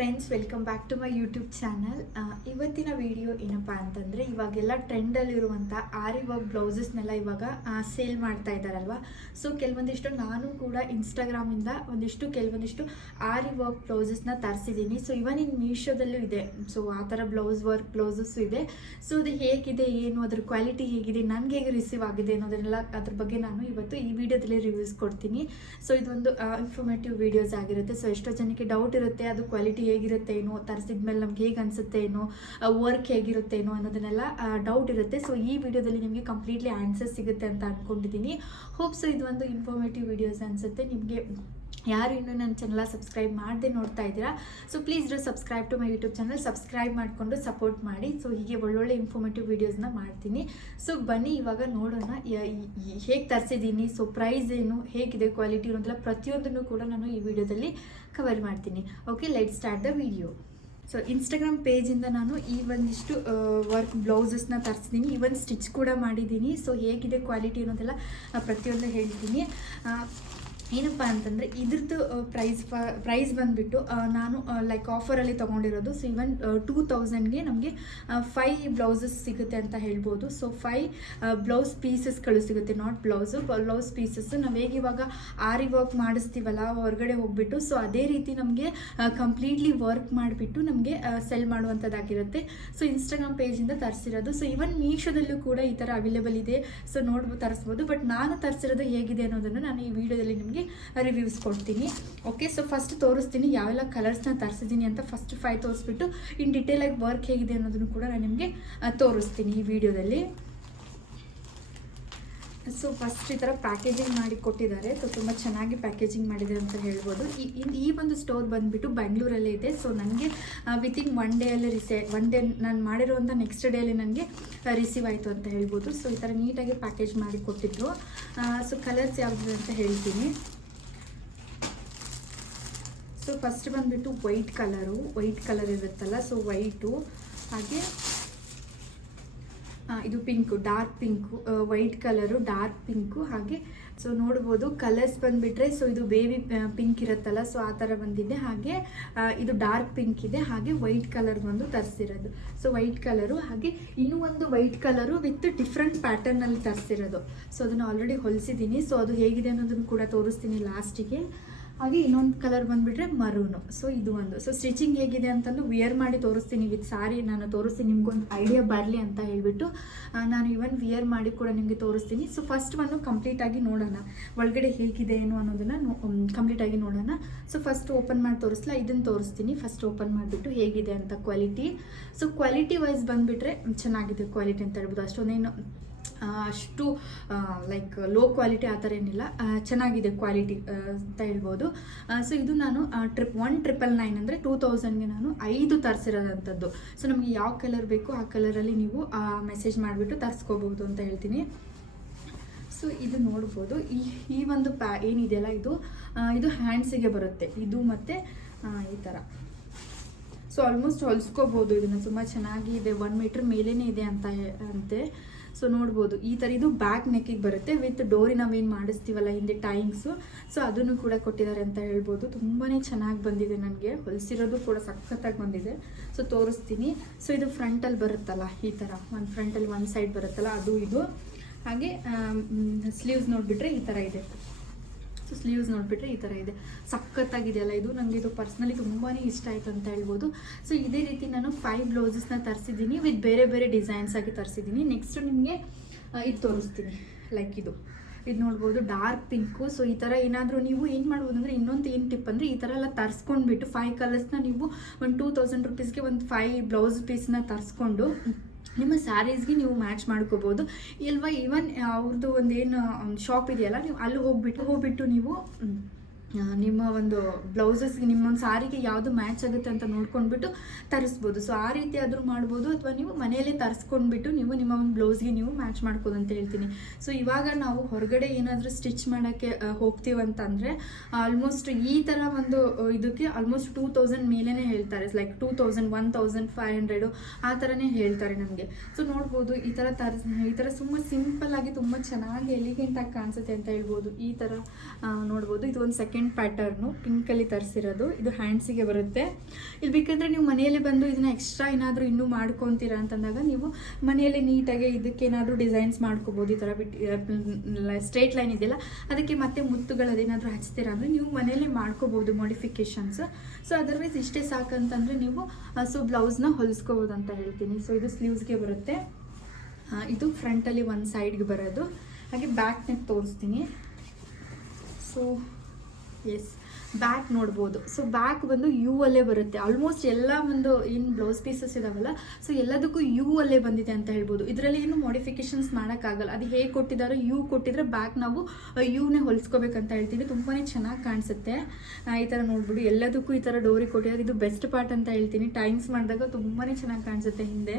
Friends, welcome back to my YouTube channel. ಇವತ್ತಿನ video ಏನಪ್ಪ ಅಂತಂದರೆ, ಇವಾಗೆಲ್ಲ ಟ್ರೆಂಡಲ್ಲಿರುವಂಥ ಆರಿ ವರ್ಕ್ ಬ್ಲೌಸಸ್ನೆಲ್ಲ ಇವಾಗ ಸೇಲ್ ಮಾಡ್ತಾ ಇದ್ದಾರಲ್ವ. ಸೊ ಕೆಲವೊಂದಿಷ್ಟು ನಾನು ಕೂಡ ಇನ್ಸ್ಟಾಗ್ರಾಮಿಂದ ಕೆಲವೊಂದಿಷ್ಟು ಆರಿ ವರ್ಕ್ ಬ್ಲೌಸಸ್ನ ತರಿಸಿದ್ದೀನಿ. ಸೊ ಇವನ್ ಇನ್ ಮೀಶೋದಲ್ಲೂ ಇದೆ. ಸೊ ಆ ಥರ ಬ್ಲೌಸಸ್ಸು ಇದೆ. ಸೊ ಅದು ಹೇಗಿದೆ, ಏನು ಅದ್ರ ಕ್ವಾಲಿಟಿ ಹೇಗಿದೆ, ನನಗೆ ಹೇಗೆ ರಿಸೀವ್ ಆಗಿದೆ ಅನ್ನೋದನ್ನೆಲ್ಲ ಅದ್ರ ಬಗ್ಗೆ ನಾನು ಇವತ್ತು ಈ ವಿಡಿಯೋದಲ್ಲಿ ರಿವ್ಯೂಸ್ ಕೊಡ್ತೀನಿ. ಸೊ ಇದೊಂದು ಇನ್ಫಾರ್ಮೇಟಿವ್ ವಿಡಿಯೋಸ್ ಆಗಿರುತ್ತೆ. ಸೊ ಎಷ್ಟೋ ಜನಕ್ಕೆ ಡೌಟ್ ಇರುತ್ತೆ, ಅದು ಕ್ವಾಲಿಟಿ ಹೇಗಿರುತ್ತೆ ಏನೋ, ತರಿಸಿದ್ಮೇಲೆ ನಮ್ಗೆ ಹೇಗೆ ಅನಿಸುತ್ತೆ ಏನೋ, ವರ್ಕ್ ಹೇಗಿರುತ್ತೆ ಏನೋ ಅನ್ನೋದನ್ನೆಲ್ಲ ಡೌಟ್ ಇರುತ್ತೆ. ಸೊ ಈ ವಿಡಿಯೋದಲ್ಲಿ ನಿಮಗೆ ಕಂಪ್ಲೀಟ್ಲಿ ಆನ್ಸರ್ ಸಿಗುತ್ತೆ ಅಂತ ಅಂದ್ಕೊಂಡಿದ್ದೀನಿ. ಹೋಪ್ಸ್ ಇದು ಒಂದು ಇನ್ಫಾರ್ಮೇಟಿವ್ ವಿಡಿಯೋಸ್ ಅನಿಸುತ್ತೆ ನಿಮಗೆ. ಯಾರು ಇನ್ನೂ ನನ್ನ ಚಾನಲ್ ಸಬ್ಸ್ಕ್ರೈಬ್ ಮಾಡದೆ ನೋಡ್ತಾ ಇದ್ದೀರಾ, so please do subscribe to my YouTube channel. Subscribe ಮಾಡಿಕೊಂಡು ಸಪೋರ್ಟ್ ಮಾಡಿ. ಸೊ ಹೀಗೆ ಒಳ್ಳೊಳ್ಳೆ ಇನ್ಫಾರ್ಮೇಟಿವ್ ವೀಡಿಯೋಸ್ನ ಮಾಡ್ತೀನಿ. ಸೊ ಬನ್ನಿ ಇವಾಗ ನೋಡೋಣ ಹೇಗೆ ತರಿಸಿದ್ದೀನಿ, ಸೊ ಪ್ರೈಸ್ ಏನು, ಹೇಗಿದೆ ಕ್ವಾಲಿಟಿ ಅನ್ನೋದೆಲ್ಲ ಪ್ರತಿಯೊಂದನ್ನು ಕೂಡ ನಾನು ಈ ವಿಡಿಯೋದಲ್ಲಿ ಕವರ್ ಮಾಡ್ತೀನಿ. Okay, let start the video. So Instagram ಪೇಜಿಂದ ನಾನು ಈ ಒಂದಿಷ್ಟು ವರ್ಕ್ ಬ್ಲೌಸಸ್ನ ತರಿಸಿದ್ದೀನಿ. ಇವನ್ ಸ್ಟಿಚ್ ಕೂಡ ಮಾಡಿದ್ದೀನಿ. ಸೊ ಹೇಗಿದೆ ಕ್ವಾಲಿಟಿ ಅನ್ನೋದೆಲ್ಲ ಪ್ರತಿಯೊಂದು ಹೇಳ್ತೀನಿ. ಏನಪ್ಪ ಅಂತಂದರೆ ಇದ್ರದ್ದು ಪ್ರೈಸ್ ಬಂದುಬಿಟ್ಟು ನಾನು ಲೈಕ್ ಆಫರಲ್ಲಿ ತೊಗೊಂಡಿರೋದು. ಸೊ ಇವನ್ 2000ಗೆ ನಮಗೆ 5 ಬ್ಲೌಸಸ್ ಸಿಗುತ್ತೆ ಅಂತ ಹೇಳ್ಬೋದು. ಸೊ 5 ಬ್ಲೌಸ್ ಪೀಸಸ್ಗಳು ಸಿಗುತ್ತೆ, ನಾಟ್ ಬ್ಲೌಸ್ ಪೀಸಸ್. ನಾವು ಹೇಗೆ ಇವಾಗ ಆರಿ ವರ್ಕ್ ಮಾಡಿಸ್ತೀವಲ್ಲ ಹೊರಗಡೆ ಹೋಗ್ಬಿಟ್ಟು, ಸೊ ಅದೇ ರೀತಿ ನಮಗೆ ಕಂಪ್ಲೀಟ್ಲಿ ವರ್ಕ್ ಮಾಡಿಬಿಟ್ಟು ನಮಗೆ ಸೆಲ್ ಮಾಡುವಂಥದ್ದಾಗಿರುತ್ತೆ. ಸೊ ಇನ್ಸ್ಟಾಗ್ರಾಮ್ ಪೇಜಿಂದ ತರಿಸಿರೋದು. ಸೊ ಇವನ್ ಮೀಶೋದಲ್ಲೂ ಕೂಡ ಈ ಥರ ಅವೈಲೇಬಲ್ ಇದೆ. ಸೊ ತರಿಸ್ಬೋದು. ಬಟ್ ನಾನು ತರಿಸಿರೋದು ಹೇಗಿದೆ ಅನ್ನೋದನ್ನು ನಾನು ಈ ವಿಡಿಯೋದಲ್ಲಿ ನಿಮಗೆ ರಿವ್ಯೂಸ್ ಕೊಡ್ತೀನಿ. ಓಕೆ, ಸೊ ಫಸ್ಟ್ ತೋರಿಸ್ತೀನಿ ಯಾವೆಲ್ಲ ಕಲರ್ಸ್ನ ತರಿಸಿದ್ದೀನಿ ಅಂತ. ಫಸ್ಟ್ 5 ತೋರಿಸ್ಬಿಟ್ಟು ಇನ್ ಡಿಟೇಲಾಗಿ ವರ್ಕ್ ಹೇಗಿದೆ ಅನ್ನೋದನ್ನು ಕೂಡ ನಾನು ನಿಮಗೆ ತೋರಿಸ್ತೀನಿ ಈ ವಿಡಿಯೋದಲ್ಲಿ. ಸೊ ಫಸ್ಟ್ ಈ ಥರ ಪ್ಯಾಕೇಜಿಂಗ್ ಮಾಡಿ ಕೊಟ್ಟಿದ್ದಾರೆ. ಸೊ ತುಂಬ ಚೆನ್ನಾಗಿ ಪ್ಯಾಕೇಜಿಂಗ್ ಮಾಡಿದೆ ಅಂತ ಹೇಳ್ಬೋದು. ಈ ಒಂದು ಸ್ಟೋರ್ ಬಂದುಬಿಟ್ಟು ಬೆಂಗಳೂರಲ್ಲೇ ಇದೆ. ಸೊ ನನಗೆ ವಿತಿನ್ ಒನ್ ಡೇ ನಾನು ಮಾಡಿರೋಂಥ ನೆಕ್ಸ್ಟ್ ಡೇಲಿ ನನಗೆ ರಿಸೀವ್ ಆಯಿತು ಅಂತ ಹೇಳ್ಬೋದು. ಸೊ ಈ ಥರ ನೀಟಾಗಿ ಪ್ಯಾಕೇಜ್ ಮಾಡಿ ಕೊಟ್ಟಿದ್ರು. ಸೊ ಕಲರ್ಸ್ ಯಾವುದು ಅಂತ ಹೇಳ್ತೀನಿ. ಸೊ ಫಸ್ಟ್ ಬಂದುಬಿಟ್ಟು ವೈಟ್ ಕಲರ್ ಇರುತ್ತಲ್ಲ, ಸೊ ವೈಟು, ಹಾಗೆ ಇದು pink, dark pink, white colour, dark pink. ಹಾಗೆ ಸೊ ನೋಡ್ಬೋದು ಕಲರ್ಸ್ ಬಂದುಬಿಟ್ರೆ, ಸೊ ಇದು ಬೇಬಿ ಪಿಂಕ್ ಇರುತ್ತಲ್ಲ, ಸೊ ಆ ಥರ ಬಂದಿದೆ. ಹಾಗೆ ಇದು ಡಾರ್ಕ್ ಪಿಂಕ್ ಇದೆ. ಹಾಗೆ ವೈಟ್ ಕಲರ್ ಬಂದು ತರಿಸಿರೋದು. ಸೊ ವೈಟ್ ಕಲರು, ಹಾಗೆ ಇನ್ನೂ ಒಂದು ವೈಟ್ ಕಲರು ವಿತ್ ಡಿಫ್ರೆಂಟ್ ಪ್ಯಾಟರ್ನಲ್ಲಿ ತರಿಸಿರೋದು. ಸೊ ಅದನ್ನು ಆಲ್ರೆಡಿ ಹೊಲಿಸಿದ್ದೀನಿ. ಸೊ ಅದು ಹೇಗಿದೆ ಅನ್ನೋದನ್ನು ಕೂಡ ತೋರಿಸ್ತೀನಿ ಲಾಸ್ಟಿಗೆ. ಹಾಗೆ ಇನ್ನೊಂದು ಕಲರ್ ಬಂದುಬಿಟ್ರೆ ಮರೂನು. ಸೊ ಇದು ಒಂದು. ಸೊ ಸ್ಟಿಚಿಂಗ್ ಹೇಗಿದೆ ಅಂತಂದು ವಿಯರ್ ಮಾಡಿ ತೋರಿಸ್ತೀನಿ ವಿತ್ ಸಾರಿ. ನಾನು ತೋರಿಸ್ತೀನಿ ನಿಮ್ಗೊಂದು ಐಡಿಯಾ ಬರಲಿ ಅಂತ ಹೇಳ್ಬಿಟ್ಟು ನಾನು ಇವನ್ ವಿಯರ್ ಮಾಡಿ ಕೂಡ ನಿಮಗೆ ತೋರಿಸ್ತೀನಿ. ಸೊ ಫಸ್ಟ್ ಒಂದು ಕಂಪ್ಲೀಟಾಗಿ ನೋಡೋಣ, ಒಳಗಡೆ ಹೇಗಿದೆ ಏನು ಅನ್ನೋದನ್ನು ಕಂಪ್ಲೀಟಾಗಿ ನೋಡೋಣ. ಸೊ ಫಸ್ಟ್ ಓಪನ್ ಮಾಡಿ ತೋರಿಸ್ಲಾ, ಇದನ್ನು ತೋರಿಸ್ತೀನಿ. ಫಸ್ಟ್ ಓಪನ್ ಮಾಡಿಬಿಟ್ಟು ಹೇಗಿದೆ ಅಂತ ಕ್ವಾಲಿಟಿ. ಸೊ ಕ್ವಾಲಿಟಿ ವೈಸ್ ಬಂದುಬಿಟ್ರೆ ಚೆನ್ನಾಗಿದೆ ಕ್ವಾಲಿಟಿ ಅಂತ ಹೇಳ್ಬೋದು. ಅಷ್ಟು ಲೈಕ್ ಲೋ ಕ್ವಾಲಿಟಿ ಆ ಥರ ಏನಿಲ್ಲ, ಚೆನ್ನಾಗಿದೆ ಕ್ವಾಲಿಟಿ ಅಂತ ಹೇಳ್ಬೋದು. ಸೊ ಇದು ನಾನು 1999 ಅಂದರೆ 2000ಗೆ ನಾನು 5 ತರಿಸಿರೋದಂಥದ್ದು. ಸೊ ನಮಗೆ ಯಾವ ಕಲರ್ ಬೇಕು ಆ ಕಲರಲ್ಲಿ ನೀವು ಮೆಸೇಜ್ ಮಾಡಿಬಿಟ್ಟು ತರಿಸ್ಕೋಬೋದು ಅಂತ ಹೇಳ್ತೀನಿ. ಸೊ ಇದು ನೋಡ್ಬೋದು, ಈ ಒಂದು ಏನಿದೆಯಲ್ಲ ಇದು ಹ್ಯಾಂಡ್ಸಿಗೆ ಬರುತ್ತೆ. ಇದು ಮತ್ತು ಈ ಥರ. ಸೊ ಆಲ್ಮೋಸ್ಟ್ ಹೊಲಿಸ್ಕೋಬೋದು ಇದನ್ನು. ತುಂಬ ಚೆನ್ನಾಗಿದೆ, 1 ಮೀಟ್ರ್ ಮೇಲೇ ಇದೆ ಅಂತೆ. ಸೊ ನೋಡ್ಬೋದು ಈ ಥರ. ಇದು ಬ್ಯಾಕ್ ನೆಕ್ಕಿಗೆ ಬರುತ್ತೆ ವಿತ್ ಡೋರಿ ನಾವೇನು ಮಾಡಿಸ್ತೀವಲ್ಲ ಹಿಂದೆ ಟೈಯಿಂಗ್ಸು. ಸೊ ಅದನ್ನು ಕೂಡ ಕೊಟ್ಟಿದ್ದಾರೆ ಅಂತ ಹೇಳ್ಬೋದು. ತುಂಬಾ ಚೆನ್ನಾಗಿ ಬಂದಿದೆ, ನನಗೆ ಹೊಲಿಸಿರೋದು ಕೂಡ ಸಖತ್ತಾಗಿ ಬಂದಿದೆ. ಸೊ ತೋರಿಸ್ತೀನಿ. ಸೊ ಇದು ಫ್ರಂಟಲ್ಲಿ ಬರುತ್ತಲ್ಲ, ಈ ಥರ ಫ್ರಂಟಲ್ಲಿ ಒಂದು ಸೈಡ್ ಬರುತ್ತಲ್ಲ ಅದು ಇದು. ಹಾಗೆ ಸ್ಲೀವ್ಸ್ ನೋಡಿಬಿಟ್ರೆ ಈ ಥರ ಇದೆ. ಸೊ ಸ್ಲೀವ್ಸ್ ನೋಡಿಬಿಟ್ರೆ ಈ ಥರ ಇದೆ. ಸಖತ್ತಾಗಿದೆಯಲ್ಲ ಇದು. ನನಗೆ ಇದು ಪರ್ಸ್ನಲಿ ತುಂಬಾ ಇಷ್ಟ ಆಯಿತು ಅಂತ ಹೇಳ್ಬೋದು. ಸೊ ಇದೇ ರೀತಿ ನಾನು 5 ಬ್ಲೌಸಸ್ನ ತರಿಸಿದ್ದೀನಿ ವಿತ್ ಬೇರೆ ಬೇರೆ ಡಿಸೈನ್ಸ್ ಆಗಿ ತರಿಸಿದ್ದೀನಿ. ನೆಕ್ಸ್ಟ್ ನಿಮಗೆ ಇದು ತೋರಿಸ್ತೀನಿ. ಲೈಕ್ ಇದು ನೋಡ್ಬೋದು, ಡಾರ್ಕ್ ಪಿಂಕು. ಸೊ ಈ ಥರ ಏನಾದರೂ ನೀವು ಏನು ಮಾಡ್ಬೋದು ಅಂದರೆ, ಇನ್ನೊಂದು ಏನು ಟಿಪ್ ಅಂದರೆ, ಈ ಥರ ಎಲ್ಲ ತರಿಸ್ಕೊಂಡ್ಬಿಟ್ಟು 5 ಕಲರ್ಸ್ನ ನೀವು ಒಂದು 2000 ರುಪೀಸ್ಗೆ ಒಂದು 5 ಬ್ಲೌಸ್ ಪೀಸ್ನ ತರಿಸ್ಕೊಂಡು ನಿಮ್ಮ ಸ್ಯಾರೀಸ್ಗೆ ನೀವು ಮ್ಯಾಚ್ ಮಾಡ್ಕೋಬೋದು. ಇಲ್ವಾ ಈವನ್ ಅವ್ರದ್ದು ಒಂದೇನು ಶಾಪ್ ಇದೆಯಲ್ಲ, ನೀವು ಅಲ್ಲಿ ಹೋಗ್ಬಿಟ್ಟು ನೀವು ನಿಮ್ಮ ಒಂದು ಬ್ಲೌಸಸ್ಗೆ, ನಿಮ್ಮೊಂದು ಸಾರಿಗೆ ಯಾವುದು ಮ್ಯಾಚ್ ಆಗುತ್ತೆ ಅಂತ ನೋಡ್ಕೊಂಡ್ಬಿಟ್ಟು ತರಿಸ್ಬೋದು. ಸೊ ಆ ರೀತಿ ಆದರೂ ಮಾಡ್ಬೋದು. ಅಥವಾ ನೀವು ಮನೆಯಲ್ಲೇ ತರಿಸ್ಕೊಂಡ್ಬಿಟ್ಟು ನೀವು ನಿಮ್ಮ ಒಂದು ಬ್ಲೌಸ್ಗೆ ನೀವು ಮ್ಯಾಚ್ ಮಾಡ್ಕೋದು ಅಂತ ಹೇಳ್ತೀನಿ. ಸೊ ಇವಾಗ ನಾವು ಹೊರಗಡೆ ಏನಾದರೂ ಸ್ಟಿಚ್ ಮಾಡೋಕ್ಕೆ ಹೋಗ್ತೀವಂತಂದರೆ ಆಲ್ಮೋಸ್ಟ್ ಈ ಥರ ಒಂದು ಇದಕ್ಕೆ ಆಲ್ಮೋಸ್ಟ್ 2000 ಮೇಲೇ ಹೇಳ್ತಾರೆ. ಲೈಕ್ 2000, 1500 ಆ ಥರನೇ ಹೇಳ್ತಾರೆ ನಮಗೆ. ಸೊ ನೋಡ್ಬೋದು ಈ ಥರ ತುಂಬ ಸಿಂಪಲ್ ಆಗಿ ತುಂಬ ಚೆನ್ನಾಗಿ ಎಲಿಗೆಂಟಾಗಿ ಕಾಣಿಸುತ್ತೆ ಅಂತ ಹೇಳ್ಬೋದು. ಈ ಥರ ನೋಡ್ಬೋದು. ಇದು ಒಂದು ಸೆಕೆಂಡ್ ಸೆಕೆಂಡ್ ಪ್ಯಾಟರ್ನು ಪಿಂಕಲ್ಲಿ ತರಿಸಿರೋದು. ಇದು ಹ್ಯಾಂಡ್ಸಿಗೆ ಬರುತ್ತೆ. ಇಲ್ಲಿ ಬೇಕಂದರೆ ನೀವು ಮನೆಯಲ್ಲೇ ಬಂದು ಇದನ್ನು ಎಕ್ಸ್ಟ್ರಾ ಏನಾದರೂ ಇನ್ನೂ ಮಾಡ್ಕೊತೀರಾ ಅಂತಂದಾಗ ನೀವು ಮನೆಯಲ್ಲೇ ನೀಟಾಗಿ ಇದಕ್ಕೇನಾದರೂ ಡಿಸೈನ್ಸ್ ಮಾಡ್ಕೋಬೋದು. ಈ ಥರ ಸ್ಟ್ರೇಟ್ ಲೈನ್ ಇದೆಯಲ್ಲ ಅದಕ್ಕೆ ಮತ್ತೆ ಮುತ್ತುಗಳು ಅದೇನಾದರೂ ಹಚ್ತೀರಾ ಅಂದರೆ ನೀವು ಮನೆಯಲ್ಲೇ ಮಾಡ್ಕೋಬೋದು ಮಾಡಿಫಿಕೇಷನ್ಸ್. ಸೊ ಅದರ್ವೈಸ್ ಇಷ್ಟೇ ಸಾಕಂತಂದರೆ ನೀವು ಸೊ ಬ್ಲೌಸ್ನ ಹೊಲಿಸ್ಕೋಬೋದು ಅಂತ ಹೇಳ್ತೀನಿ. ಸೊ ಇದು ಸ್ಲೀವ್ಸ್ಗೆ ಬರುತ್ತೆ. ಇದು ಫ್ರಂಟಲ್ಲಿ ಒಂದು ಸೈಡ್ಗೆ ಬರೋದು. ಹಾಗೆ ಬ್ಯಾಕ್ ನೆಕ್ ತೋರಿಸ್ತೀನಿ. ಸೊ ಎಸ್, ಬ್ಯಾಕ್ ನೋಡ್ಬೋದು. ಸೊ ಬ್ಯಾಕ್ ಬಂದು ಯು ಅಲ್ಲೇ ಬರುತ್ತೆ. ಆಲ್ಮೋಸ್ಟ್ ಎಲ್ಲ ಒಂದು ಏನು ಬ್ಲೌಸ್ ಪೀಸಸ್ ಇದಾವಲ್ಲ ಸೊ ಎಲ್ಲದಕ್ಕೂ ಯು ಅಲ್ಲೇ ಬಂದಿದೆ ಅಂತ ಹೇಳ್ಬೋದು. ಇದರಲ್ಲಿ ಏನು ಮಾಡಿಫಿಕೇಶನ್ಸ್ ಮಾಡೋಕ್ಕಾಗಲ್ಲ. ಅದು ಹೇಗೆ ಕೊಟ್ಟಿದ್ದಾರೋ ಯು ಕೊಟ್ಟಿದ್ರೆ ಬ್ಯಾಕ್ ನಾವು ಯುನೇ ಹೊಲಿಸ್ಕೋಬೇಕಂತ ಹೇಳ್ತೀವಿ. ತುಂಬಾ ಚೆನ್ನಾಗಿ ಕಾಣಿಸುತ್ತೆ. ಈ ಥರ ನೋಡ್ಬಿಡು, ಎಲ್ಲದಕ್ಕೂ ಈ ಥರ ಡೋರಿ ಕೊಟ್ಟಿದ್ದಾರೆ. ಇದು ಬೆಸ್ಟ್ ಪಾರ್ಟ್ ಅಂತ ಹೇಳ್ತೀನಿ. ಟೈಮ್ಸ್ ಮಾಡಿದಾಗ ತುಂಬಾ ಚೆನ್ನಾಗಿ ಕಾಣಿಸುತ್ತೆ ಹಿಂದೆ.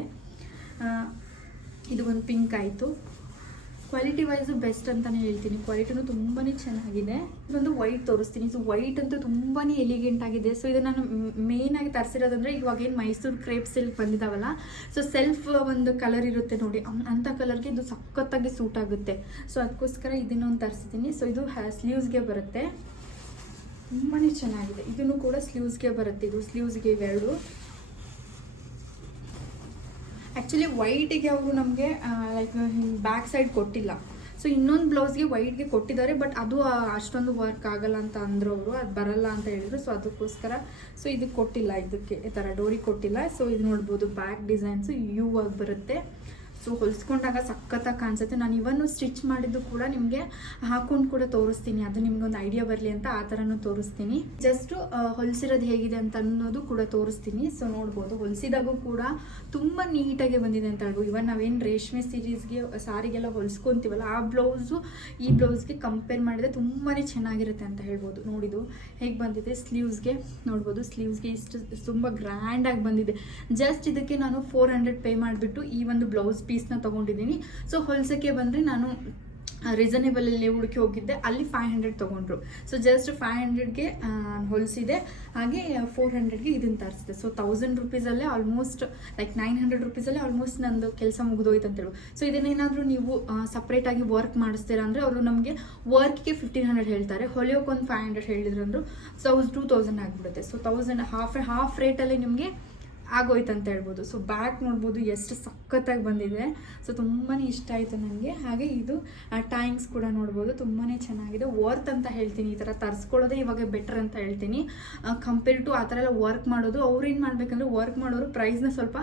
ಇದು ಒಂದು ಪಿಂಕ್ ಆಯಿತು. ಕ್ವಾಲಿಟಿ ವೈಸು ಬೆಸ್ಟ್ ಅಂತಲೇ ಹೇಳ್ತೀನಿ. ಕ್ವಾಲಿಟಿನೂ ತುಂಬಾ ಚೆನ್ನಾಗಿದೆ. ಇದೊಂದು ವೈಟ್ ತೋರಿಸ್ತೀನಿ. ಸೊ ವೈಟ್ ಅಂತೂ ತುಂಬಾ ಎಲಿಗೆಂಟ್ ಆಗಿದೆ. ಸೊ ಇದನ್ನು ನಾನು ಮೇಯ್ನಾಗಿ ತರಿಸಿರೋದಂದರೆ ಇವಾಗೇನು ಮೈಸೂರು ಕ್ರೇಪ್ ಸಿಲ್ಕ್ ಬಂದಿದ್ದಾವಲ್ಲ ಸೊ ಸೆಲ್ಫ್ ಒಂದು ಕಲರ್ ಇರುತ್ತೆ ನೋಡಿ, ಅಂಥ ಕಲರ್ಗೆ ಇದು ಸಖತ್ತಾಗಿ ಸೂಟ್ ಆಗುತ್ತೆ. ಸೊ ಅದಕ್ಕೋಸ್ಕರ ಇದನ್ನೊಂದು ತರಿಸಿದ್ದೀನಿ. ಸೊ ಇದು ಸ್ಲೀವ್ಸ್ಗೆ ಬರುತ್ತೆ. ತುಂಬಾ ಚೆನ್ನಾಗಿದೆ. ಇದನ್ನು ಕೂಡ ಸ್ಲೀವ್ಸ್ಗೆ ಬರುತ್ತೆ. ಇದು ಸ್ಲೀವ್ಸ್ಗೆ ಇವೆರಡು. ಆ್ಯಕ್ಚುಲಿ ವೈಟಿಗೆ ಅವರು ನಮಗೆ ಲೈಕ್ ಬ್ಯಾಕ್ ಸೈಡ್ ಕೊಟ್ಟಿಲ್ಲ. ಸೊ ಇನ್ನೊಂದು ಬ್ಲೌಸ್ಗೆ ವೈಟ್ಗೆ ಕೊಟ್ಟಿದ್ದಾರೆ, ಬಟ್ ಅದು ಅಷ್ಟೊಂದು ವರ್ಕ್ ಆಗಲ್ಲ ಅಂತ ಅಂದರು ಅವರು. ಅದು ಬರಲ್ಲ ಅಂತ ಹೇಳಿದ್ರು. ಸೊ ಅದಕ್ಕೋಸ್ಕರ ಸೊ ಇದಕ್ಕೆ ಕೊಟ್ಟಿಲ್ಲ, ಇದಕ್ಕೆ ಈ ಥರ ಡೋರಿ ಕೊಟ್ಟಿಲ್ಲ. ಸೊ ಇದು ನೋಡ್ಬೋದು ಬ್ಯಾಕ್ ಡಿಸೈನ್ಸು ಯು ಆಗಿ ಬರುತ್ತೆ. ಸೊ ಹೊಲಿಸ್ಕೊಂಡಾಗ ಸಖತ್ತಾಗಿ ಕಾಣಿಸುತ್ತೆ. ನಾನು ಇವನ್ನು ಸ್ಟಿಚ್ ಮಾಡಿದ್ದು ಕೂಡ ನಿಮಗೆ ಹಾಕೊಂಡು ಕೂಡ ತೋರಿಸ್ತೀನಿ. ಅದು ನಿಮ್ಗೆ ಒಂದು ಐಡಿಯಾ ಬರಲಿ ಅಂತ ಆ ಥರನೂ ತೋರಿಸ್ತೀನಿ. ಜಸ್ಟ್ ಹೊಲಿಸಿರೋದು ಹೇಗಿದೆ ಅಂತ ಅನ್ನೋದು ಕೂಡ ತೋರಿಸ್ತೀನಿ. ಸೊ ನೋಡ್ಬೋದು ಹೊಲಿಸಿದಾಗೂ ಕೂಡ ತುಂಬ ನೀಟಾಗಿ ಬಂದಿದೆ ಅಂತ ಹೇಳ್ಬೋದು. ಇವನ್ ನಾವೇನು ರೇಷ್ಮೆ ಸೀರೀಸ್ಗೆ ಸಾರಿಗೆಲ್ಲ ಹೊಲಿಸ್ಕೊತೀವಲ್ಲ ಆ ಬ್ಲೌಸು ಈ ಬ್ಲೌಸ್ಗೆ ಕಂಪೇರ್ ಮಾಡಿದರೆ ತುಂಬಾ ಚೆನ್ನಾಗಿರುತ್ತೆ ಅಂತ ಹೇಳ್ಬೋದು. ನೋಡಿದ್ದು ಹೇಗೆ ಬಂದಿದೆ ಸ್ಲೀವ್ಸ್ಗೆ ನೋಡ್ಬೋದು. ಸ್ಲೀವ್ಸ್ಗೆ ಇಷ್ಟು ತುಂಬ ಗ್ರ್ಯಾಂಡಾಗಿ ಬಂದಿದೆ. ಜಸ್ಟ್ ಇದಕ್ಕೆ ನಾನು 400 ಪೇ ಮಾಡಿಬಿಟ್ಟು ಈ ಒಂದು ಬ್ಲೌಸ್ ಪೀಸ್ನ ತೊಗೊಂಡಿದ್ದೀನಿ. ಸೊ ಹೊಲ್ಸಕ್ಕೆ ಬಂದರೆ ನಾನು ರೀಸನೇಬಲಲ್ಲಿ ಹುಡುಕಿ ಹೋಗಿದ್ದೆ, ಅಲ್ಲಿ 500 ತೊಗೊಂಡ್ರು. ಸೊ ಜಸ್ಟ್ 500ಗೆ ಹೊಲಿಸಿದೆ. ಹಾಗೆ 400ಗೆ ಇದನ್ನು ತರಿಸಿದೆ. ಸೊ 1000 ರುಪೀಸಲ್ಲೇ ಆಲ್ಮೋಸ್ಟ್ ಲೈಕ್ 900 ರುಪೀಸಲ್ಲೇ ಆಲ್ಮೋಸ್ಟ್ ನಂದು ಕೆಲಸ ಮುಗಿದೋಯ್ತು ಅಂತೇಳಿ. ಸೊ ಇದನ್ನೇನಾದರೂ ನೀವು ಸಪ್ರೇಟಾಗಿ ವರ್ಕ್ ಮಾಡಿಸ್ತೀರಾ ಅಂದರೆ ಅವರು ನಮಗೆ ವರ್ಕ್ಗೆ 1500 ಹೇಳ್ತಾರೆ, ಹೊಲಿಯೋಕ್ಕೊಂದು 500 ಹೇಳಿದ್ರು ಅಂದರು. ಸೊ 2000 ಆಗಿಬಿಡುತ್ತೆ. ಸೊ 1000 ಹಾಫ್ ರೇಟಲ್ಲಿ ನಿಮಗೆ ಆಗೋಯ್ತು ಅಂತ ಹೇಳ್ಬೋದು. ಸೊ ಬ್ಯಾಕ್ ನೋಡ್ಬೋದು ಎಷ್ಟು ಸಖತ್ತಾಗಿ ಬಂದಿದೆ. ಸೊ ತುಂಬಾ ಇಷ್ಟ ಆಯಿತು ನನಗೆ. ಹಾಗೆ ಇದು ಟ್ಯಾಂಕ್ಸ್ ಕೂಡ ನೋಡ್ಬೋದು, ತುಂಬಾ ಚೆನ್ನಾಗಿದೆ. ವರ್ತ್ ಅಂತ ಹೇಳ್ತೀನಿ. ಈ ಥರ ತರಿಸ್ಕೊಳ್ಳೋದೇ ಇವಾಗ ಬೆಟರ್ ಅಂತ ಹೇಳ್ತೀನಿ ಕಂಪೇರ್ ಟು ಆ ಥರ ಎಲ್ಲ ವರ್ಕ್ ಮಾಡೋದು. ಅವ್ರು ಏನು ಮಾಡಬೇಕಂದ್ರೆ ವರ್ಕ್ ಮಾಡೋರು ಪ್ರೈಸ್ನ ಸ್ವಲ್ಪ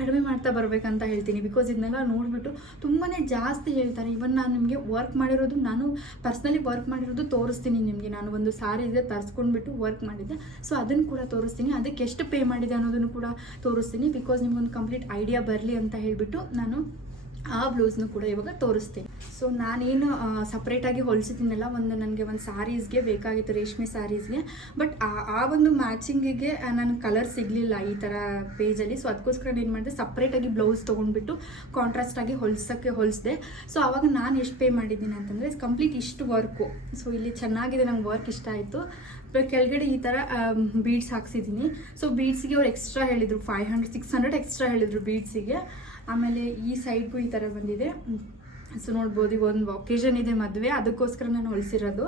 ಕಡಿಮೆ ಮಾಡ್ತಾ ಬರಬೇಕಂತ ಹೇಳ್ತೀನಿ. ಬಿಕಾಸ್ ಇದನ್ನೆಲ್ಲ ನೋಡಿಬಿಟ್ಟು ತುಂಬಾ ಜಾಸ್ತಿ ಹೇಳ್ತಾರೆ. ಇವನ್ ನಾನು ನಿಮಗೆ ವರ್ಕ್ ಮಾಡಿರೋದು, ನಾನು ಪರ್ಸ್ನಲಿ ವರ್ಕ್ ಮಾಡಿರೋದು ತೋರಿಸ್ತೀನಿ ನಿಮಗೆ. ನಾನು ಒಂದು ಸಾರಿ ಇದೆ ತರಿಸ್ಕೊಂಡ್ಬಿಟ್ಟು ವರ್ಕ್ ಮಾಡಿದ್ದೆ. ಸೊ ಅದನ್ನು ಕೂಡ ತೋರಿಸ್ತೀನಿ. ಅದಕ್ಕೆ ಎಷ್ಟು ಪೇ ಮಾಡಿದೆ ಅನ್ನೋದನ್ನು ಕೂಡ ತೋರಿಸ್ತೀನಿ. ಬಿಕಾಸ್ ನಿಮ್ಗೊಂದು ಕಂಪ್ಲೀಟ್ ಐಡಿಯಾ ಬರಲಿ ಅಂತ ಹೇಳಿಬಿಟ್ಟು ನಾನು ಆ ಬ್ಲೌಸ್ನು ಕೂಡ ಇವಾಗ ತೋರಿಸ್ತೀನಿ. ಸೊ ನಾನೇನು ಸಪ್ರೇಟಾಗಿ ಹೊಲಿಸಿದ್ದೀನಲ್ಲ, ನನಗೆ ಒಂದು ಸಾರೀಸ್ಗೆ ಬೇಕಾಗಿತ್ತು, ರೇಷ್ಮೆ ಸಾರೀಸ್ಗೆ. ಬಟ್ ಆ ಒಂದು ಮ್ಯಾಚಿಂಗಿಗೆ ನನಗೆ ಕಲರ್ ಸಿಗಲಿಲ್ಲ ಈ ಥರ ಪೇಜಲ್ಲಿ. ಸೊ ಅದಕ್ಕೋಸ್ಕರ ಏನು ಮಾಡಿದೆ, ಸಪ್ರೇಟಾಗಿ ಬ್ಲೌಸ್ ತೊಗೊಂಡ್ಬಿಟ್ಟು ಕಾಂಟ್ರಾಸ್ಟಾಗಿ ಹೊಲಿಸಿದೆ. ಸೊ ಆವಾಗ ನಾನು ಎಷ್ಟು ಪೇ ಮಾಡಿದ್ದೀನಿ ಅಂತಂದರೆ ಕಂಪ್ಲೀಟ್ ಇಷ್ಟು ವರ್ಕು. ಸೊ ಇಲ್ಲಿ ಚೆನ್ನಾಗಿದೆ, ನಂಗೆ ವರ್ಕ್ ಇಷ್ಟ ಆಯಿತು. ಕೆಳಗಡೆ ಈ ಥರ ಬೀಡ್ಸ್ ಹಾಕ್ಸಿದ್ದೀನಿ. ಸೊ ಬೀಡ್ಸಿಗೆ ಅವ್ರು ಎಕ್ಸ್ಟ್ರಾ ಹೇಳಿದರು 500-600 ಎಕ್ಸ್ಟ್ರಾ ಹೇಳಿದರು ಬೀಡ್ಸಿಗೆ. ಆಮೇಲೆ ಈ ಸೈಡ್ಗೂ ಈ ಥರ ಬಂದಿದೆ. ಸೊ ನೋಡ್ಬೋದು, ಒಂದು ಒಕೇಶನ್ ಇದೆ ಮದುವೆ, ಅದಕ್ಕೋಸ್ಕರ ನಾನು ಹೊಲಿಸಿರೋದು.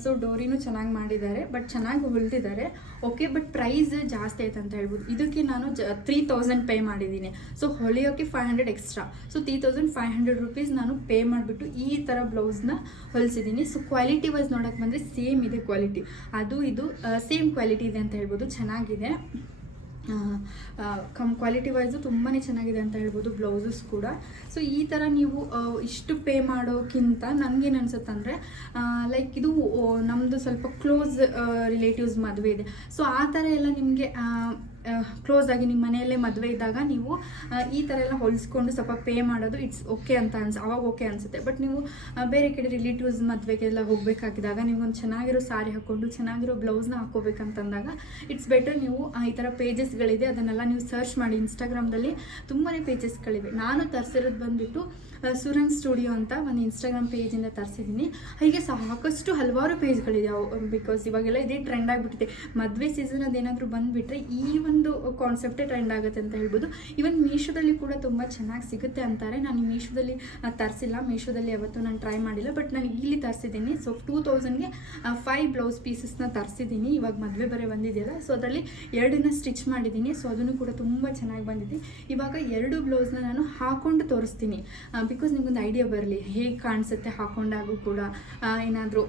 ಸೊ ಡೋರಿನೂ ಚೆನ್ನಾಗಿ ಮಾಡಿದ್ದಾರೆ, ಬಟ್ ಚೆನ್ನಾಗಿ ಹೊಲಿದಿದ್ದಾರೆ ಓಕೆ. ಬಟ್ ಪ್ರೈಸ್ ಜಾಸ್ತಿ ಆಯ್ತು ಅಂತ ಹೇಳ್ಬೋದು. ಇದಕ್ಕೆ ನಾನು 3000 ಪೇ ಮಾಡಿದ್ದೀನಿ. ಸೊ ಹೊಲಿಯೋಕ್ಕೆ 500 ಎಕ್ಸ್ಟ್ರಾ. ಸೊ 3500 ರುಪೀಸ್ ನಾನು ಪೇ ಮಾಡಿಬಿಟ್ಟು ಈ ಥರ ಬ್ಲೌಸ್ನ ಹೊಲಿಸಿದ್ದೀನಿ. ಸೊ ಕ್ವಾಲಿಟಿ ವೈಸ್ ನೋಡೋಕ್ಕೆ ಬಂದರೆ ಸೇಮ್ ಇದೆ ಕ್ವಾಲಿಟಿ, ಅದು ಇದು ಸೇಮ್ ಕ್ವಾಲಿಟಿ ಇದೆ ಅಂತ ಹೇಳ್ಬೋದು. ಚೆನ್ನಾಗಿದೆ, ಕ್ವಾಲಿಟಿ ವೈಸು ತುಂಬಾ ಚೆನ್ನಾಗಿದೆ ಅಂತ ಹೇಳ್ಬೋದು ಬ್ಲೌಸಸ್ ಕೂಡ. ಸೊ ಈ ಥರ ನೀವು ಇಷ್ಟು ಪೇ ಮಾಡೋಕ್ಕಿಂತ ನನಗೇನು ಅನ್ಸುತ್ತೆ ಅಂದರೆ ಲೈಕ್ ಇದು ನಮ್ಮದು ಸ್ವಲ್ಪ ಕ್ಲೋಸ್ ರಿಲೇಟಿವ್ಸ್ ಮದುವೆ ಇದೆ. ಸೊ ಆ ಥರ ಎಲ್ಲ ನಿಮಗೆ ಕ್ಲೋಸ್ ಆಗಿ ನಿಮ್ಮ ಮನೆಯಲ್ಲೇ ಮದುವೆ ಇದ್ದಾಗ ನೀವು ಈ ಥರ ಎಲ್ಲ ಹೊಲಿಸ್ಕೊಂಡು ಸ್ವಲ್ಪ ಪೇ ಮಾಡೋದು ಇಟ್ಸ್ ಓಕೆ ಅಂತ ಅವಾಗ ಓಕೆ ಅನಿಸುತ್ತೆ. ಬಟ್ ನೀವು ಬೇರೆ ಕಡೆ ರಿಲೇಟಿವ್ಸ್ ಮದುವೆಗೆಲ್ಲ ಹೋಗಬೇಕಾಗಿದ್ದಾಗ ನಿಮ್ಗೊಂದು ಚೆನ್ನಾಗಿರೋ ಸಾರಿ ಹಾಕ್ಕೊಂಡು ಚೆನ್ನಾಗಿರೋ ಬ್ಲೌಸ್ನ ಹಾಕ್ಕೋಬೇಕಂತಂದಾಗ ಇಟ್ಸ್ ಬೆಟರ್ ನೀವು ಈ ಥರ ಪೇಜಸ್ಗಳಿದೆ, ಅದನ್ನೆಲ್ಲ ನೀವು ಸರ್ಚ್ ಮಾಡಿ. ಇನ್ಸ್ಟಾಗ್ರಾಮ್ದಲ್ಲಿ ತುಂಬಾ ಪೇಜಸ್ಗಳಿವೆ. ನಾನು ತರಿಸಿರೋದು ಬಂದುಬಿಟ್ಟು ಸುರಂಗ್ ಸ್ಟುಡಿಯೋ ಅಂತ ಒಂದು ಇನ್ಸ್ಟಾಗ್ರಾಮ್ ಪೇಜಿಂದ ತರಿಸಿದ್ದೀನಿ. ಹೀಗೆ ಸಾಕಷ್ಟು ಹಲವಾರು ಪೇಜ್ಗಳಿದೆ. ಬಿಕಾಸ್ ಇವಾಗೆಲ್ಲ ಇದೇ ಟ್ರೆಂಡ್ ಆಗಿಬಿಟ್ಟಿದೆ. ಮದುವೆ ಸೀಸನ್ ಅದೇನಾದರೂ ಬಂದುಬಿಟ್ರೆ ಈ ಒಂದು ಕಾನ್ಸೆಪ್ಟೇ ಟ್ರೆಂಡ್ ಆಗುತ್ತೆ ಅಂತ ಹೇಳ್ಬೋದು. ಇವನ್ ಮೀಶೋದಲ್ಲಿ ಕೂಡ ತುಂಬ ಚೆನ್ನಾಗಿ ಸಿಗುತ್ತೆ ಅಂತಾರೆ. ನಾನು ಮೀಶೋದಲ್ಲಿ ತರಿಸಿಲ್ಲ, ಮೀಶೋದಲ್ಲಿ ಯಾವತ್ತೂ ನಾನು ಟ್ರೈ ಮಾಡಿಲ್ಲ, ಬಟ್ ನಾನು ಇಲ್ಲಿ ತರಿಸಿದ್ದೀನಿ. So 2000ಗೆ 5 blouse ಪೀಸಸ್ನ ತರಿಸಿದ್ದೀನಿ. ಇವಾಗ ಮದುವೆ ಬರೆ ಬಂದಿದೆಯಲ್ಲ, ಸೊ ಅದರಲ್ಲಿ 2ನ್ನ ಸ್ಟಿಚ್ ಮಾಡಿದ್ದೀನಿ. ಸೊ ಅದನ್ನು ಕೂಡ ತುಂಬ ಚೆನ್ನಾಗಿ ಬಂದಿದೆ. ಇವಾಗ 2 ಬ್ಲೌಸ್ನ ನಾನು ಹಾಕೊಂಡು ತೋರಿಸ್ತೀನಿ, ಬಿಕಾಸ್ ನಿಮ್ಗೊಂದು ಐಡಿಯಾ ಬರಲಿ ಹೇಗೆ ಕಾಣಿಸುತ್ತೆ ಹಾಕೊಂಡಾಗೂ ಕೂಡ, ಏನಾದರೂ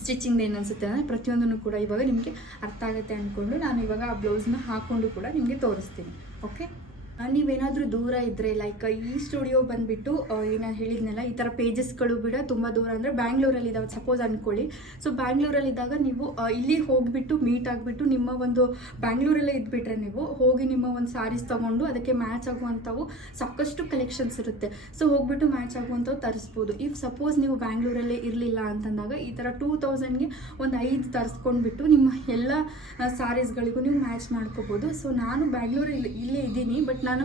ಸ್ಟಿಚಿಂಗ್ ಏನು ಅನಿಸುತ್ತೆ ಅಂದರೆ ಪ್ರತಿಯೊಂದನ್ನು ಕೂಡ ಇವಾಗ ನಿಮಗೆ ಅರ್ಥ ಆಗುತ್ತೆ ಅಂದ್ಕೊಂಡು ನಾನು ಇವಾಗ ಆ ಬ್ಲೌಸ್ನ ಹಾಕ್ಕೊಂಡು ಕೂಡ ನಿಮಗೆ ತೋರಿಸ್ತೀನಿ. ಓಕೆ, ನೀವೇನಾದರೂ ದೂರ ಇದ್ದರೆ, ಲೈಕ್ ಈ ಸ್ಟುಡಿಯೋ ಬಂದುಬಿಟ್ಟು ಏನು ಹೇಳಿದ್ನಲ್ಲ, ಈ ಥರ ಪೇಜಸ್ಗಳು ಬಿಡ ತುಂಬ ದೂರ ಅಂದರೆ ಬ್ಯಾಂಗ್ಳೂರಲ್ಲಿ ಇದ್ದಾವೆ ಸಪೋಸ್ ಅಂದ್ಕೊಳ್ಳಿ. ಸೊ ಬ್ಯಾಂಗ್ಳೂರಲ್ಲಿದ್ದಾಗ ನೀವು ಇಲ್ಲಿ ಹೋಗಿಬಿಟ್ಟು ಮೀಟ್ ಆಗಿಬಿಟ್ಟು ನಿಮ್ಮ ಒಂದು ಬ್ಯಾಂಗ್ಳೂರಲ್ಲೇ ಇದ್ಬಿಟ್ರೆ ನೀವು ಹೋಗಿ ನಿಮ್ಮ ಒಂದು ಸ್ಯಾರೀಸ್ ತೊಗೊಂಡು ಅದಕ್ಕೆ ಮ್ಯಾಚ್ ಆಗುವಂಥವು ಸಾಕಷ್ಟು ಕಲೆಕ್ಷನ್ಸ್ ಇರುತ್ತೆ. ಸೊ ಹೋಗ್ಬಿಟ್ಟು ಮ್ಯಾಚ್ ಆಗುವಂಥವು ತರಿಸ್ಬೋದು. ಇಫ್ ಸಪೋಸ್ ನೀವು ಬ್ಯಾಂಗ್ಳೂರಲ್ಲೇ ಇರಲಿಲ್ಲ ಅಂತಂದಾಗ ಈ ಥರ 2000ಗೆ ಒಂದು 5 ತರಿಸ್ಕೊಂಡ್ಬಿಟ್ಟು ನಿಮ್ಮ ಎಲ್ಲ ಸ್ಯಾರೀಸ್ಗಳಿಗೂ ನೀವು ಮ್ಯಾಚ್ ಮಾಡ್ಕೋಬೋದು. ಸೊ ನಾನು ಬ್ಯಾಂಗ್ಳೂರಲ್ಲಿ ಇಲ್ಲೇ ಇದ್ದೀನಿ, ಬಟ್ ನಾನು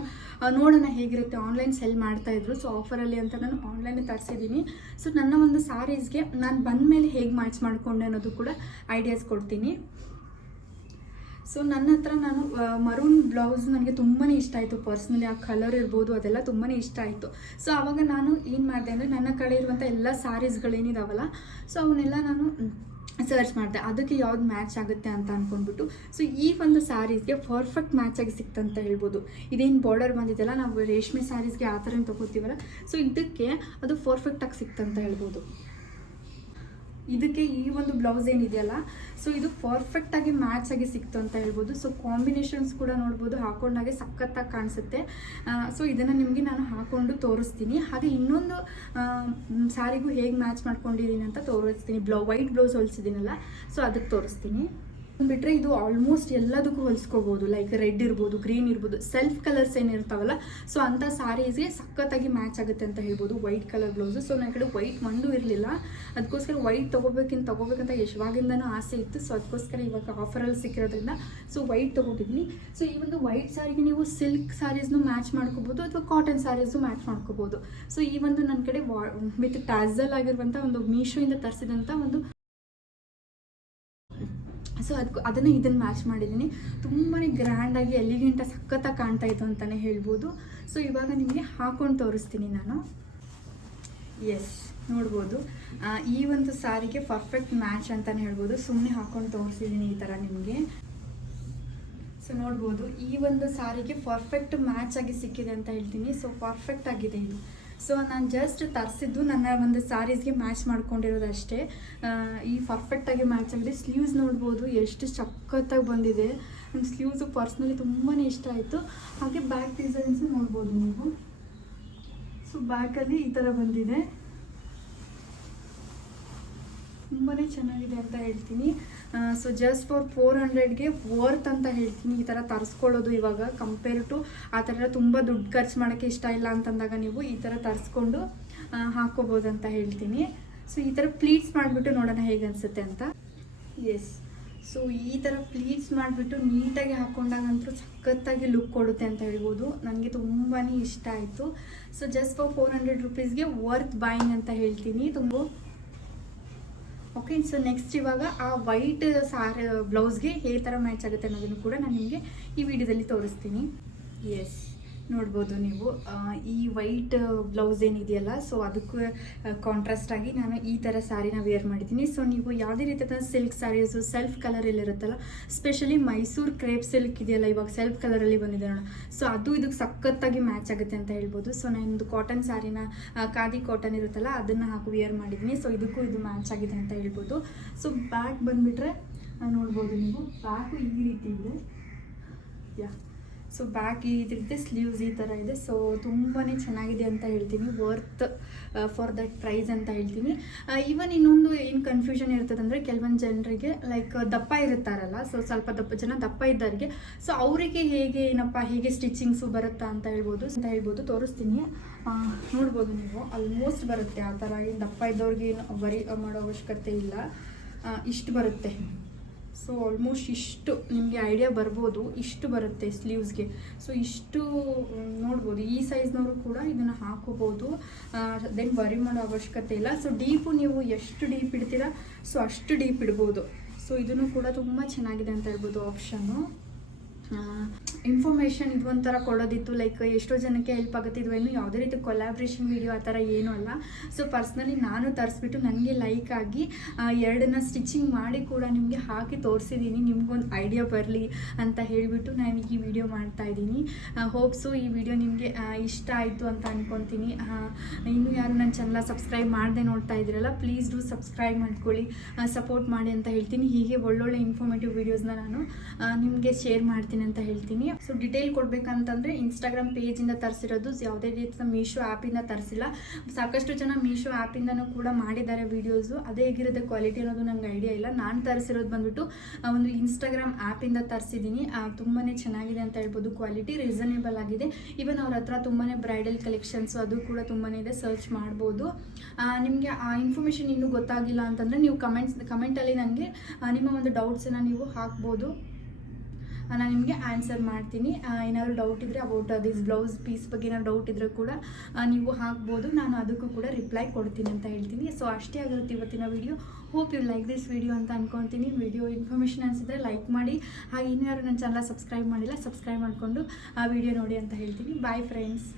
ನೋಡೋಣ ಹೇಗಿರುತ್ತೆ, ಆನ್ಲೈನ್ ಸೆಲ್ ಮಾಡ್ತಾಯಿದ್ರು. ಸೊ ಆಫರಲ್ಲಿ ಅಂತ ನಾನು ಆನ್ಲೈನೇ ತರಿಸಿದ್ದೀನಿ. ಸೊ ನನ್ನ ಒಂದು ಸ್ಯಾರೀಸ್ಗೆ ನಾನು ಬಂದ ಮೇಲೆ ಹೇಗೆ ಮ್ಯಾಚ್ ಮಾಡಿಕೊಂಡೆ ಅನ್ನೋದು ಕೂಡ ಐಡಿಯಾಸ್ ಕೊಡ್ತೀನಿ. ಸೊ ನನ್ನ ಹತ್ರ ನಾನು ಮರೂನ್ ಬ್ಲೌಸ್ ನನಗೆ ತುಂಬಾ ಇಷ್ಟ ಆಯಿತು ಪರ್ಸ್ನಲಿ. ಆ ಕಲರ್ ಇರ್ಬೋದು ಅದೆಲ್ಲ ತುಂಬಾ ಇಷ್ಟ ಆಯಿತು. ಸೊ ಆವಾಗ ನಾನು ಏನು ಮಾಡಿದೆ ಅಂದರೆ ನನ್ನ ಕಡೆ ಇರುವಂಥ ಎಲ್ಲ ಸ್ಯಾರೀಸ್ಗಳೇನಿದಾವಲ್ಲ, ಸೊ ಅವನ್ನೆಲ್ಲ ನಾನು ಸರ್ಚ್ ಮಾಡಿದೆ ಅದಕ್ಕೆ ಯಾವ್ದು ಮ್ಯಾಚ್ ಆಗುತ್ತೆ ಅಂತ ಅಂದ್ಕೊಂಡ್ಬಿಟ್ಟು. ಸೊ ಈ ಒಂದು ಸ್ಯಾರೀಸ್ಗೆ ಪರ್ಫೆಕ್ಟ್ ಮ್ಯಾಚ್ ಆಗಿ ಸಿಕ್ತಂತ ಹೇಳ್ಬೋದು. ಇದೇನು ಬಾರ್ಡರ್ ಬಂದಿದೆಯಲ್ಲ, ನಾವು ರೇಷ್ಮೆ ಸ್ಯಾರೀಸ್ಗೆ ಆ ಥರ ತೊಗೋತೀವಲ್ಲ, ಸೊ ಇದಕ್ಕೆ ಅದು ಪರ್ಫೆಕ್ಟಾಗಿ ಸಿಕ್ತಂತ ಹೇಳ್ಬೋದು. ಇದಕ್ಕೆ ಈ ಒಂದು ಬ್ಲೌಸ್ ಏನಿದೆಯಲ್ಲ, ಸೊ ಇದು ಪರ್ಫೆಕ್ಟಾಗಿ ಮ್ಯಾಚ್ ಆಗಿ ಸಿಕ್ತು ಅಂತ ಹೇಳ್ಬೋದು. ಸೊ ಕಾಂಬಿನೇಷನ್ಸ್ ಕೂಡ ನೋಡ್ಬೋದು, ಹಾಕೊಂಡಾಗೆ ಸಖತ್ತಾಗಿ ಕಾಣಿಸುತ್ತೆ. ಸೊ ಇದನ್ನು ನಿಮಗೆ ನಾನು ಹಾಕೊಂಡು ತೋರಿಸ್ತೀನಿ. ಹಾಗೆ ಇನ್ನೊಂದು ಸ್ಯಾರಿಗೂ ಹೇಗೆ ಮ್ಯಾಚ್ ಮಾಡ್ಕೊಂಡಿದ್ದೀನಿ ಅಂತ ತೋರಿಸ್ತೀನಿ. ವೈಟ್ ಬ್ಲೌಸ್ ಹೊಲಿಸಿದ್ದೀನಲ್ಲ, ಸೊ ಅದಕ್ಕೆ ತೋರಿಸ್ತೀನಿ. ಬಿಟ್ಟರೆ ಇದು ಆಲ್ಮೋಸ್ಟ್ ಎಲ್ಲದಕ್ಕೂ ಹೊಲಿಸ್ಕೋಬೋದು. ಲೈಕ್ ರೆಡ್ ಇರ್ಬೋದು, ಗ್ರೀನ್ ಇರ್ಬೋದು, ಸೆಲ್ಫ್ ಕಲರ್ಸ್ ಏನಿರ್ತಾವಲ್ಲ, ಸೊ ಅಂಥ ಸ್ಯಾರೀಸ್ಗೆ ಸಖತ್ತಾಗಿ ಮ್ಯಾಚ್ ಆಗುತ್ತೆ ಅಂತ ಹೇಳ್ಬೋದು ವೈಟ್ ಕಲರ್ ಬ್ಲೌಸು. ಸೊ ನನ್ನ ಕಡೆ ವೈಟ್ ಒಂದು ಇರಲಿಲ್ಲ, ಅದಕ್ಕೋಸ್ಕರ ವೈಟ್ ತೊಗೋಬೇಕಂತ ಯಶವಾಗಿಂದನೂ ಆಸೆ ಇತ್ತು. ಸೊ ಅದಕ್ಕೋಸ್ಕರ ಇವಾಗ ಆಫರಲ್ಲಿ ಸಿಕ್ಕಿರೋದ್ರಿಂದ ಸೊ ವೈಟ್ ತೊಗೊಂಡಿದ್ದೀನಿ. ಸೊ ಈ ಒಂದು ವೈಟ್ ಸ್ಯಾರಿಗೆ ನೀವು ಸಿಲ್ಕ್ ಸ್ಯಾರೀಸ್ನು ಮ್ಯಾಚ್ ಮಾಡ್ಕೋಬೋದು ಅಥವಾ ಕಾಟನ್ ಸ್ಯಾರೀಸು ಮ್ಯಾಚ್ ಮಾಡ್ಕೋಬೋದು. ಸೊ ಈ ಒಂದು ನನ್ನ ಕಡೆ ವಿತ್ ಟ್ಯಾಸಲ್ ಆಗಿರುವಂಥ ಒಂದು ಮೀಶೋಯಿಂದ ತರಿಸಿದಂಥ ಒಂದು, ಸೊ ಅದನ್ನು ಇದನ್ನು ಮ್ಯಾಚ್ ಮಾಡಿದ್ದೀನಿ. ತುಂಬಾ ಗ್ರ್ಯಾಂಡಾಗಿ ಎಲಿಗೆಂಟಾಗಿ ಸಖತ್ತಾಗಿ ಕಾಣ್ತಾ ಇತ್ತು ಅಂತಲೇ ಹೇಳ್ಬೋದು. ಸೊ ಇವಾಗ ನಿಮಗೆ ಹಾಕೊಂಡು ತೋರಿಸ್ತೀನಿ ನಾನು. ಎಸ್, ನೋಡ್ಬೋದು ಈ ಒಂದು ಸ್ಯಾರಿಗೆ ಪರ್ಫೆಕ್ಟ್ ಮ್ಯಾಚ್ ಅಂತಲೇ ಹೇಳ್ಬೋದು. ಸುಮ್ಮನೆ ಹಾಕೊಂಡು ತೋರಿಸಿದ್ದೀನಿ ಈ ಥರ ನಿಮಗೆ. ಸೊ ನೋಡ್ಬೋದು ಈ ಒಂದು ಸ್ಯಾರಿಗೆ ಪರ್ಫೆಕ್ಟ್ ಮ್ಯಾಚ್ ಆಗಿ ಸಿಕ್ಕಿದೆ ಅಂತ ಹೇಳ್ತೀನಿ. ಸೊ ಪರ್ಫೆಕ್ಟ್ ಆಗಿದೆ ಇದು. ಸೊ ನಾನು ಜಸ್ಟ್ ತರಿಸಿದ್ದು ನನ್ನ ಒಂದು ಸ್ಯಾರೀಸ್ಗೆ ಮ್ಯಾಚ್ ಮಾಡ್ಕೊಂಡಿರೋದು ಅಷ್ಟೇ. ಈ ಪರ್ಫೆಕ್ಟಾಗಿ ಮ್ಯಾಚ್ ಆಗಿದೆ. ಸ್ಲೀವ್ಸ್ ನೋಡ್ಬೋದು ಎಷ್ಟು ಸಖತ್ತಾಗಿ ಬಂದಿದೆ. ನನ್ನ ಸ್ಲೀವ್ಸು ಪರ್ಸ್ನಲಿ ತುಂಬಾ ಇಷ್ಟ ಆಯಿತು. ಹಾಗೆ ಬ್ಯಾಕ್ ಡಿಸೈನ್ಸು ನೋಡ್ಬೋದು ನೀವು. ಸೊ ಬ್ಯಾಕಲ್ಲಿ ಈ ಥರ ಬಂದಿದೆ, ತುಂಬಾ ಚೆನ್ನಾಗಿದೆ ಅಂತ ಹೇಳ್ತೀನಿ. ಸೊ ಜಸ್ಟ್ ಫಾರ್ 400ಗೆ ವರ್ತ್ ಅಂತ ಹೇಳ್ತೀನಿ ಈ ಥರ ತರಿಸ್ಕೊಳ್ಳೋದು. ಇವಾಗ ಕಂಪೇರ್ ಟು ಆ ಥರ ತುಂಬ ದುಡ್ಡು ಖರ್ಚು ಮಾಡೋಕ್ಕೆ ಇಷ್ಟ ಇಲ್ಲ ಅಂತಂದಾಗ ನೀವು ಈ ಥರ ತರಿಸ್ಕೊಂಡು ಹಾಕೋಬೋದು ಅಂತ ಹೇಳ್ತೀನಿ. ಸೊ ಈ ಥರ ಪ್ಲೀಟ್ಸ್ ಮಾಡಿಬಿಟ್ಟು ನೋಡೋಣ ಹೇಗೆ ಅನಿಸುತ್ತೆ ಅಂತ. ಎಸ್, ಸೊ ಈ ಥರ ಪ್ಲೀಟ್ಸ್ ಮಾಡಿಬಿಟ್ಟು ನೀಟಾಗಿ ಹಾಕ್ಕೊಂಡಾಗಂತೂ ಸಖತ್ತಾಗಿ ಲುಕ್ ಕೊಡುತ್ತೆ ಅಂತ ಹೇಳ್ಬೋದು. ನನಗೆ ತುಂಬಾ ಇಷ್ಟ ಆಯಿತು. ಸೊ ಜಸ್ಟ್ ಫಾರ್ 400 ರುಪೀಸ್ಗೆ ವರ್ತ್ ಬಾಯಿಂಗ್ ಅಂತ ಹೇಳ್ತೀನಿ ತುಂಬ. ಓಕೆ, ಸೊ ನೆಕ್ಸ್ಟ್ ಇವಾಗ ಆ ವೈಟ್ ಬ್ಲೌಸ್ಗೆ ಹೇಗೆ ಥರ ಮ್ಯಾಚ್ ಆಗುತ್ತೆ ಅನ್ನೋದನ್ನು ಕೂಡ ನಾನು ನಿಮಗೆ ಈ ವಿಡಿಯೋದಲ್ಲಿ ತೋರಿಸ್ತೀನಿ. ಎಸ್, ನೋಡ್ಬೋದು ನೀವು ಈ ವೈಟ್ ಬ್ಲೌಸ್ ಏನಿದೆಯಲ್ಲ, ಸೊ ಅದಕ್ಕೂ ಕಾಂಟ್ರಾಸ್ಟ್ ಆಗಿ ನಾನು ಈ ಥರ ಸ್ಯಾರಿನ ವೇರ್ ಮಾಡಿದ್ದೀನಿ. ಸೊ ನೀವು ಯಾವುದೇ ರೀತಿಯ ಸಿಲ್ಕ್ ಸ್ಯಾರೀಸು ಸೆಲ್ಫ್ ಕಲರಲ್ಲಿರುತ್ತಲ್ಲ, ಸ್ಪೆಷಲಿ ಮೈಸೂರು ಕ್ರೇಪ್ ಸಿಲ್ಕ್ ಇದೆಯಲ್ಲ ಇವಾಗ ಸೆಲ್ಫ್ ಕಲರಲ್ಲಿ ಬಂದಿದೆ ನೋಡೋಣ. ಸೊ ಅದು ಇದಕ್ಕೆ ಸಖತ್ತಾಗಿ ಮ್ಯಾಚ್ ಆಗುತ್ತೆ ಅಂತ ಹೇಳ್ಬೋದು. ಸೊ ನಾನೊಂದು ಕಾಟನ್ ಸ್ಯಾರಿನ ಖಾದಿ ಕಾಟನ್ ಇರುತ್ತಲ್ಲ ಅದನ್ನು ವೇರ್ ಮಾಡಿದ್ದೀನಿ. ಸೊ ಇದಕ್ಕೂ ಇದು ಮ್ಯಾಚ್ ಆಗಿದೆ ಅಂತ ಹೇಳ್ಬೋದು. ಸೊ ಬ್ಯಾಕ್ ಬಂದುಬಿಟ್ರೆ ನೋಡ್ಬೋದು ನೀವು, ಬ್ಯಾಕು ಈ ರೀತಿ ಇದೆ. ಸೊ ಬ್ಯಾಕ್ ಈ ರೀತಿ ಸ್ಲೀವ್ಸ್ ಈ ಥರ ಇದೆ. ಸೊ ತುಂಬಾ ಚೆನ್ನಾಗಿದೆ ಅಂತ ಹೇಳ್ತೀನಿ. ವರ್ತ್ ಫಾರ್ ದಟ್ ಪ್ರೈಸ್ ಅಂತ ಹೇಳ್ತೀನಿ. ಈವನ್ ಇನ್ನೊಂದು ಏನು ಕನ್ಫ್ಯೂಷನ್ ಇರ್ತದೆ ಅಂದರೆ ಕೆಲವೊಂದು ಜನರಿಗೆ ಲೈಕ್ ದಪ್ಪ ಇರುತ್ತಾರಲ್ಲ, ಸೊ ಸ್ವಲ್ಪ ದಪ್ಪ ಇದ್ದವರಿಗೆ, ಸೊ ಅವರಿಗೆ ಹೇಗೆ ಸ್ಟಿಚಿಂಗ್ಸು ಬರುತ್ತಾ ಅಂತ ಹೇಳ್ಬೋದು ತೋರಿಸ್ತೀನಿ. ನೋಡ್ಬೋದು ನೀವು, ಆಲ್ಮೋಸ್ಟ್ ಬರುತ್ತೆ ಆ ಥರ. ಏನು ದಪ್ಪ ಇದ್ದವ್ರಿಗೆ ಏನು ವರಿ ಮಾಡೋ ಅವಶ್ಯಕತೆ ಇಲ್ಲ, ಇಷ್ಟು ಬರುತ್ತೆ. ಸೊ ಆಲ್ಮೋಸ್ಟ್ ಇಷ್ಟು ನಿಮಗೆ ಐಡಿಯಾ ಬರ್ಬೋದು, ಇಷ್ಟು ಬರುತ್ತೆ ಸ್ಲೀವ್ಸ್ಗೆ. ಸೊ ಇಷ್ಟು ನೋಡ್ಬೋದು, ಈ ಸೈಜ್ನವರು ಕೂಡ ಇದನ್ನು ಹಾಕೋಬೋದು, ದೆನ್ ವರಿ ಮಾಡೋ ಅವಶ್ಯಕತೆ ಇಲ್ಲ. ಸೊ ಡೀಪು ನೀವು ಎಷ್ಟು ಡೀಪ್ ಇಡ್ತೀರಾ ಸೊ ಅಷ್ಟು ಡೀಪ್ ಇಡ್ಬೋದು. ಸೊ ಇದನ್ನು ಕೂಡ ತುಂಬ ಚೆನ್ನಾಗಿದೆ ಅಂತ ಹೇಳ್ಬೋದು ಆಪ್ಷನ್ನು. ಇನ್ಫಾರ್ಮೇಷನ್ ಇದು ಒಂಥರ ಕೊಡೋದಿತ್ತು, ಲೈಕ್ ಎಷ್ಟೋ ಜನಕ್ಕೆ ಹೆಲ್ಪ್ ಆಗುತ್ತೆ. ಇದು ಏನು ಯಾವುದೇ ರೀತಿ ಕೊಲಾಬ್ರೇಷನ್ ವೀಡಿಯೋ ಆ ಥರ ಏನೂ ಅಲ್ಲ. ಸೊ ಪರ್ಸ್ನಲಿ ನಾನು ತರಿಸ್ಬಿಟ್ಟು ನನಗೆ ಲೈಕ್ ಆಗಿ ಎರಡನ್ನ ಸ್ಟಿಚಿಂಗ್ ಮಾಡಿ ಕೂಡ ನಿಮಗೆ ಹಾಕಿ ತೋರಿಸಿದ್ದೀನಿ, ನಿಮ್ಗೊಂದು ಐಡಿಯಾ ಬರಲಿ ಅಂತ ಹೇಳಿಬಿಟ್ಟು ನಾನು ಈ ವಿಡಿಯೋ ಮಾಡ್ತಾ ಇದ್ದೀನಿ. ಹೋಪ್ಸು ಈ ವಿಡಿಯೋ ನಿಮಗೆ ಇಷ್ಟ ಆಯಿತು ಅಂತ ಅಂದ್ಕೊತೀನಿ. ಇನ್ನೂ ಯಾರು ನನ್ನ ಚಾನಲ್ ಸಬ್ಸ್ಕ್ರೈಬ್ ಮಾಡದೆ ನೋಡ್ತಾ ಇದ್ದೀರಲ್ಲ, ಪ್ಲೀಸ್ ಡೂ ಸಬ್ಸ್ಕ್ರೈಬ್ ಮಾಡ್ಕೊಳ್ಳಿ, ಸಪೋರ್ಟ್ ಮಾಡಿ ಅಂತ ಹೇಳ್ತೀನಿ. ಹೀಗೆ ಒಳ್ಳೊಳ್ಳೆ ಇನ್ಫಾರ್ಮೇಟಿವ್ ವೀಡಿಯೋಸ್ನ ನಾನು ನಿಮಗೆ ಶೇರ್ ಮಾಡ್ತೀನಿ ಅಂತ ಹೇಳ್ತೀನಿ. ಸೊ ಡಿಟೇಲ್ ಕೊಡ್ಬೇಕಂತಂದರೆ ಇನ್ಸ್ಟಾಗ್ರಾಮ್ ಪೇಜಿಂದ ತರಿಸಿರೋದು, ಯಾವುದೇ ರೀತಿಯ ಮೀಶೋ ಆ್ಯಪಿಂದ ತರಿಸಿಲ್ಲ. ಸಾಕಷ್ಟು ಜನ ಮೀಶೋ ಆ್ಯಪಿಂದನೂ ಕೂಡ ಮಾಡಿದ್ದಾರೆ ವೀಡಿಯೋಸು, ಅದೇ ಹೇಗಿರುತ್ತೆ ಕ್ವಾಲಿಟಿ ಅನ್ನೋದು ನಂಗೆ ಐಡಿಯಾ ಇಲ್ಲ. ನಾನು ತರಿಸಿರೋದು ಬಂದುಬಿಟ್ಟು ಒಂದು ಇನ್ಸ್ಟಾಗ್ರಾಮ್ ಆ್ಯಪಿಂದ ತರಿಸಿದ್ದೀನಿ. ತುಂಬಾ ಚೆನ್ನಾಗಿದೆ ಅಂತ ಹೇಳ್ಬೋದು, ಕ್ವಾಲಿಟಿ ರೀಸನೇಬಲ್ ಆಗಿದೆ. ಈವನ್ ಅವ್ರ ಹತ್ರ ತುಂಬಾ ಬ್ರೈಡಲ್ ಕಲೆಕ್ಷನ್ಸು ಅದು ಕೂಡ ತುಂಬಾ ಇದೆ, ಸರ್ಚ್ ಮಾಡ್ಬೋದು. ನಿಮಗೆ ಆ ಇನ್ಫಾರ್ಮೇಷನ್ ಇನ್ನೂ ಗೊತ್ತಾಗಿಲ್ಲ ಅಂತಂದರೆ ನೀವು ಕಮೆಂಟಲ್ಲಿ ನನಗೆ ನಿಮ್ಮ ಒಂದು ಡೌಟ್ಸನ್ನು ನೀವು ಹಾಕ್ಬೋದು, ನಾನು ನಿಮಗೆ ಆನ್ಸರ್ ಮಾಡ್ತೀನಿ. ಏನಾದರೂ ಡೌಟ್ ಇದ್ದರೆ ಅಬೌಟ್ ದಿಸ್ ಬ್ಲೌಸ್ ಪೀಸ್ ಬಗ್ಗೆ ಏನಾದ್ರು ಡೌಟ್ ಇದ್ದರೆ ಕೂಡ ನೀವು ಹಾಕ್ಬೋದು, ನಾನು ಅದಕ್ಕೂ ಕೂಡ ರಿಪ್ಲೈ ಕೊಡ್ತೀನಿ ಅಂತ ಹೇಳ್ತೀನಿ. ಸೊ ಅಷ್ಟೇ ಆಗಿರುತ್ತೆ ಇವತ್ತಿನ video. Hope you like this video ಅಂತ ಅಂದ್ಕೊತೀನಿ. ವಿಡಿಯೋ ಇನ್ಫಾರ್ಮೇಷನ್ ಅನಿಸಿದ್ರೆ ಲೈಕ್ ಮಾಡಿ, ಹಾಗೆ ಇನ್ಯಾರು ನನ್ನ ಚಾನಲ್ ಸಬ್ಸ್ಕ್ರೈಬ್ ಮಾಡಿಲ್ಲ ಸಬ್ಸ್ಕ್ರೈಬ್ ಮಾಡಿಕೊಂಡು ಆ ವಿಡಿಯೋ ನೋಡಿ ಅಂತ ಹೇಳ್ತೀನಿ. Bye friends.